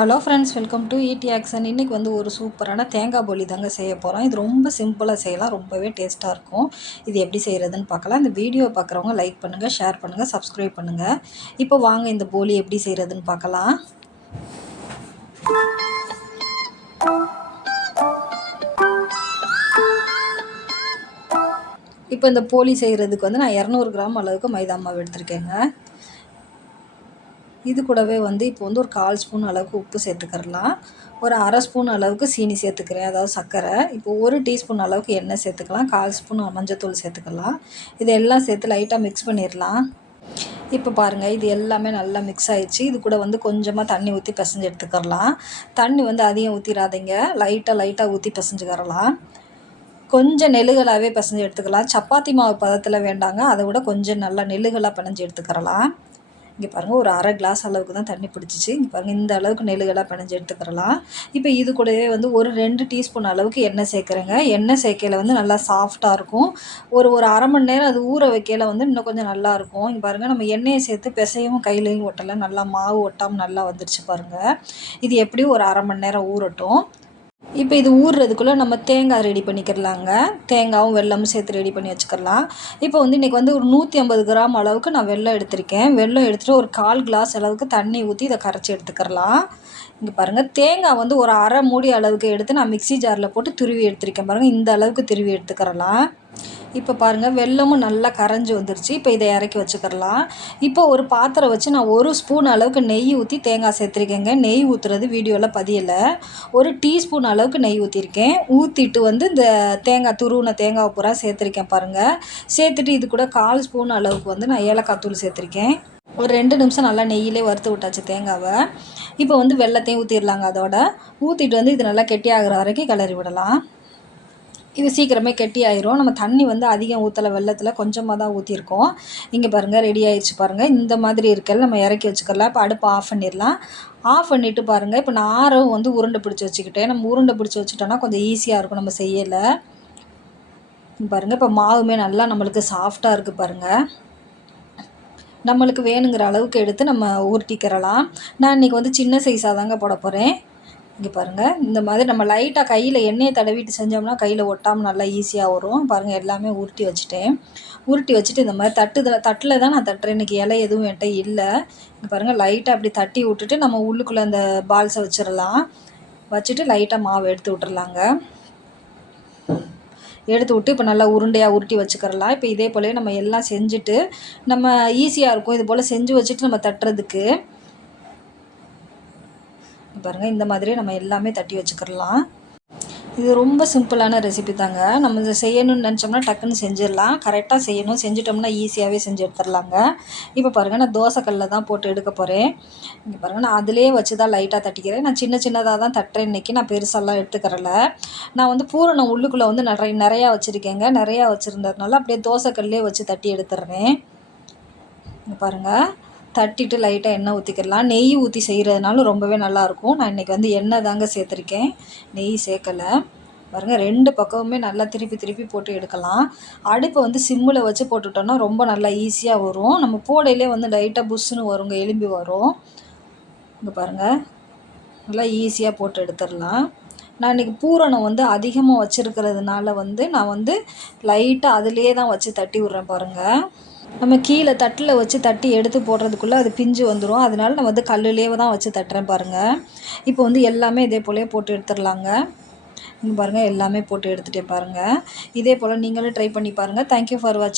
Hello friends, welcome to ED action. இன்றைக்கி வந்து ஒரு சூப்பரான தேங்காய் போலி தாங்க செய்ய போகிறோம். இது ரொம்ப சிம்பிளாக செய்யலாம், ரொம்பவே டேஸ்ட்டாக இருக்கும். இது எப்படி செய்கிறதுன்னு பார்க்கலாம். இந்த வீடியோ பார்க்குறவங்க லைக் பண்ணுங்கள், ஷேர் பண்ணுங்கள், சப்ஸ்கிரைப் பண்ணுங்கள். இப்போ வாங்க இந்த போலி எப்படி செய்கிறதுன்னு பார்க்கலாம். இப்போ இந்த போலி செய்கிறதுக்கு வந்து நான் 200 கிராம் அளவுக்கு மைதா மாவு எடுத்திருக்கேங்க. இது கூடவே வந்து இப்போ வந்து ஒரு 1/4 ஸ்பூன் அளவுக்கு உப்பு சேர்த்துக்கிறலாம். ஒரு 1/2 ஸ்பூன் அளவுக்கு சீனி சேர்த்துக்கிறேன், அதாவது சர்க்கரை. இப்போ 1 டீஸ்பூன் அளவுக்கு எண்ணெய் சேர்த்துக்கலாம். 1/4 ஸ்பூன் மஞ்சத்தூள் சேர்த்துக்கலாம். இதெல்லாம் சேர்த்து லைட்டாக மிக்ஸ் பண்ணிடலாம். இப்போ பாருங்கள், இது எல்லாமே நல்லா மிக்ஸ் ஆகிடுச்சு. இது கூட வந்து கொஞ்சமாக தண்ணி ஊற்றி பிசைஞ்சு எடுத்துக்கிறலாம். தண்ணி வந்து அதிகம் ஊற்றிடாதீங்க, லைட்டாக ஊற்றி பிசைஞ்சுக்கிறலாம். கொஞ்சம் நெல்லுகளாகவே பிசைஞ்சு எடுத்துக்கலாம். சப்பாத்தி மாவு பதத்தில் வேண்டாங்க, அதை விட கொஞ்சம் நல்லா நெல்லுகளாக பிணைஞ்சு எடுத்துக்கிறலாம். இங்கே பாருங்கள், ஒரு 1/2 கிளாஸ் அளவுக்கு தான் தண்ணி பிடிச்சிச்சு. இங்கே பாருங்கள், இந்த அளவுக்கு நெல்லுகளாக பிணைஞ்சு எடுத்துக்கிறலாம். இப்போ இது கூடவே வந்து ஒரு 2 டீஸ்பூன் அளவுக்கு எண்ணெய் சேர்க்குறேங்க. எண்ணெய் சேர்க்கையில் வந்து நல்லா சாஃப்டாக இருக்கும். ஒரு 1/2 மணி நேரம் அது ஊற வைக்கையில் வந்து இன்னும் கொஞ்சம் நல்லாயிருக்கும். இங்கே பாருங்கள், நம்ம எண்ணெயை சேர்த்து பிசையவும் கையிலையும் ஒட்டலை, நல்லா மாவு ஒட்டாமல் நல்லா வந்துடுச்சு பாருங்கள். இது எப்படியும் ஒரு 1/2 மணி நேரம் ஊறட்டும். இப்போ இது ஊறுறதுக்குள்ளே நம்ம தேங்காய் ரெடி பண்ணிக்கிறலாங்க. தேங்காயும் வெல்லமும் சேர்த்து ரெடி பண்ணி வச்சுக்கலாம். இப்போ வந்து இன்றைக்கி வந்து ஒரு 150 கிராம் அளவுக்கு நான் வெல்லம் எடுத்திருக்கேன். வெல்லம் எடுத்துகிட்டு ஒரு 1/4 கிளாஸ் அளவுக்கு தண்ணி ஊற்றி இதை கரைச்சி எடுத்துக்கிறலாம். இங்கே பாருங்கள், தேங்காய் வந்து ஒரு 1/2 மூடி அளவுக்கு எடுத்து நான் மிக்ஸி ஜாரில் போட்டு துருவி எடுத்திருக்கேன். பாருங்கள், இந்த அளவுக்கு துருவி எடுத்துக்கிறலாம். இப்போ பாருங்கள், வெல்லமும் நல்லா கரைஞ்சி வந்துருச்சு. இப்போ இதை இறக்கி வச்சுக்கிறலாம். இப்போ ஒரு பாத்திரம் வச்சு நான் 1 ஸ்பூன் அளவுக்கு நெய் ஊற்றி தேங்காய் சேர்த்துருக்கேங்க. நெய் ஊற்றுறது வீடியோவில் பதியலை. 1 டீஸ்பூன் அளவுக்கு நெய் ஊற்றிருக்கேன். ஊற்றிட்டு வந்து இந்த துருவின தேங்காய் பூரா சேர்த்துருக்கேன் பாருங்கள். சேர்த்துட்டு இது கூட 1/4 ஸ்பூன் அளவுக்கு வந்து நான் ஏலக்காய் தூள் சேர்த்துருக்கேன். ஒரு 2 நிமிஷம் நல்லா நெய்யிலே வறுத்து விட்டாச்சு தேங்காவை. இப்போ வந்து வெல்லத்தையும் ஊற்றிடலாங்க. அதோட ஊற்றிட்டு வந்து இது நல்லா கெட்டியாகிற வரைக்கும் கிளறி விடலாம். இது சீக்கிரமே கெட்டி ஆயிரும். நம்ம தண்ணி வந்து அதிகம் ஊற்றலை, வெல்லத்தில் கொஞ்சமாக தான் ஊற்றிருக்கோம். இங்கே பாருங்கள், ரெடி ஆயிடுச்சு பாருங்கள். இந்த மாதிரி இருக்கல நம்ம இறக்கி வச்சுக்கலாம். இப்போ அடுப்பு ஆஃப் பண்ணிடலாம். ஆஃப் பண்ணிவிட்டு பாருங்கள், இப்போ நான் ஆரம் வந்து உருண்டை பிடிச்சி வச்சுக்கிட்டேன். நம்ம உருண்டை பிடிச்சி வச்சுட்டோன்னா கொஞ்சம் ஈஸியாக இருக்கும் நம்ம செய்யலை. பாருங்கள், இப்போ மாவுமே நல்லா நம்மளுக்கு சாஃப்டாக இருக்குது பாருங்கள். நம்மளுக்கு வேணுங்கிற அளவுக்கு எடுத்து நம்ம உருட்டிக்கிறலாம். நான் இன்றைக்கி வந்து சின்ன சைஸாக தாங்க போட போகிறேன். இங்கே பாருங்கள், இந்த மாதிரி நம்ம லைட்டாக கையில் எண்ணெயை தடவிட்டு செஞ்சோம்னா கையில் ஒட்டாமல் நல்லா ஈஸியாக வரும். பாருங்கள், எல்லாமே உருட்டி வச்சுட்டேன். உருட்டி வச்சுட்டு இந்த மாதிரி தட்டில் தான் நான் தட்டுறேன். இன்றைக்கி இலை எதுவும் என்கிட்ட இல்லை. இங்கே பாருங்கள், லைட்டாக அப்படி தட்டி விட்டுட்டு நம்ம உள்ளுக்குள்ளே அந்த பால்ஸை வச்சிடலாம். வச்சுட்டு லைட்டாக மாவு எடுத்து விட்டுறலாங்க. எடுத்து விட்டு இப்போ நல்லா உருண்டையாக உருட்டி வச்சுக்கிறலாம். இப்போ இதே போல் நம்ம எல்லாம் செஞ்சுட்டு நம்ம ஈஸியாக இருக்கும் இது போல் செஞ்சு வச்சுட்டு நம்ம தட்டுறதுக்கு. பாருங்கள், இந்த மாதிரி நம்ம எல்லாமே தட்டி வச்சுக்கிறலாம். இது ரொம்ப சிம்பிளான ரெசிபி தாங்க. நம்ம இதை செய்யணும்னு நினச்சோம்னா டக்குன்னு செஞ்சிடலாம். கரெக்டாக செய்யணும், செஞ்சிட்டோம்னா ஈஸியாகவே செஞ்சு எடுத்துடலாங்க. இப்போ பாருங்கள், நான் தோசைக்கல்லில் தான் போட்டு எடுக்க போகிறேன். இங்கே பாருங்கள், நான் அதிலே வச்சு தான் லைட்டாக தட்டிக்கிறேன். நான் சின்னதாக தான் தட்டுறேன் இன்றைக்கி. நான் பெருசாலாம் எடுத்துக்கிறல. நான் வந்து பூரணம் உள்ளுக்குள்ளே வந்து நிறையா வச்சுருக்கேங்க. நிறையா வச்சுருந்ததுனால அப்படியே தோசைக்கல்லே வச்சு தட்டி எடுத்துடுறேன். இங்கே பாருங்கள், தட்டிட்டு லைட்டாக எண்ணெய் ஊற்றிக்கலாம். நெய் ஊற்றி செய்கிறதுனாலும் ரொம்பவே நல்லாயிருக்கும். நான் இன்றைக்கி வந்து எண்ணெய் தாங்க சேர்த்துருக்கேன், நெய் சேர்க்கலை. பாருங்கள், 2 பக்கமுமே நல்லா திருப்பி போட்டு எடுக்கலாம். அடுப்பை வந்து சிம்மில் வச்சு போட்டுட்டோன்னா ரொம்ப நல்லா ஈஸியாக வரும். நம்ம போடையிலே வந்து லைட்டாக புஷ்ஷுன்னு வருங்க, எலும்பி வரும். இங்கே பாருங்கள், நல்லா ஈஸியாக போட்டு எடுத்துடலாம். நான் இன்றைக்கி பூரணம் வந்து அதிகமாக வச்சுருக்கிறதுனால வந்து நான் வந்து லைட்டாக அதிலே தான் வச்சு தட்டி விட்றேன் பாருங்கள். நம்ம கீழே தட்டில் வச்சு தட்டி எடுத்து போடுறதுக்குள்ளே அது பிஞ்சு வந்துடும். அதனால நான் வந்து கல்லுலேயே தான் வச்சு தட்டுறேன் பாருங்கள். இப்போ வந்து எல்லாமே இதே போலே போட்டு எடுத்துடலாங்க. பாருங்கள், எல்லாமே போட்டு எடுத்துகிட்டே பாருங்கள். இதே போல் நீங்களும் ட்ரை பண்ணி பாருங்கள். தேங்க்யூ ஃபார் வாட்சிங்.